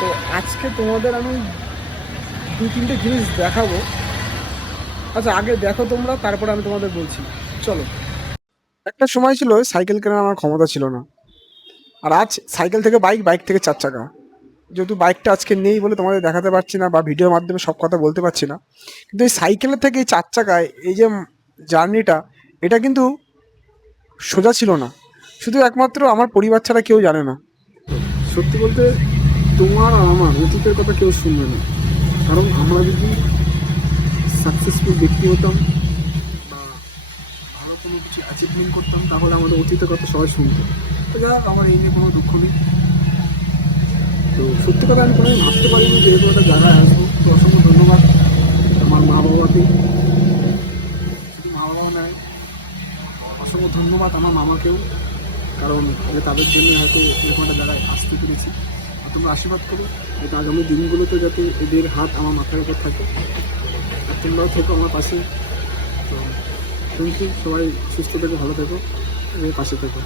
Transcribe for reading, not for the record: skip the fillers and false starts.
তো আজকে তোমাদের আমি দু তিনটে জিনিস দেখাবো। আচ্ছা আগে দেখো তোমরা, তারপরে আমি তোমাদের বলছি। চলো। একটা সময় ছিল সাইকেল কেনার আমার ক্ষমতা ছিল না, আর আজ সাইকেল থেকে বাইক, বাইক থেকে চার চাকা। যেহেতু বাইকটা আজকে নেই বলে তোমাদের দেখাতে পারছি না বা ভিডিওর মাধ্যমে সব কথা বলতে পারছি না, কিন্তু এই সাইকেলের থেকে এই চার চাকায় এই যে জার্নিটা, এটা কিন্তু সোজা ছিল না। শুধু একমাত্র আমার পরিবার ছাড়া কেউ জানে না। সত্যি বলতে তোমার আর আমার অতীতের কথা কেউ শুনবে না, কারণ আমরা যদি সাকসেসফুল ব্যক্তি হতাম বা ভালো কোনো কিছু অ্যাচিভমেন্ট করতাম, তাহলে আমাদের অতীতের কথা সবাই শুনতো। তো যাই হোক, আমার এই নিয়ে কোনো দুঃখ নেই। তো সত্যি কথা আমি কোনোদিন ভাবতে পারিনি যে এরকম একটা জায়গায় আসবো। তো অসংখ্য ধন্যবাদ আমার মা বাবাকে, শুধু মা বাবা নয়, অসংখ্য ধন্যবাদ আমার মামাকেও, কারণ তাদের জন্য হয়তো এরকম একটা জায়গায় আসতে পেরেছি। আর তোমরা আশীর্বাদ করো যাতে আগামী দিনগুলোতে যাতে এদের হাত আমার মাথার উপর থাকে, আর তোমরাও থেকো আমার পাশে। তো থ্যাংক ইউ, সবাই সুস্থ থেকো, ভালো থেকো, এদের পাশে থেকো।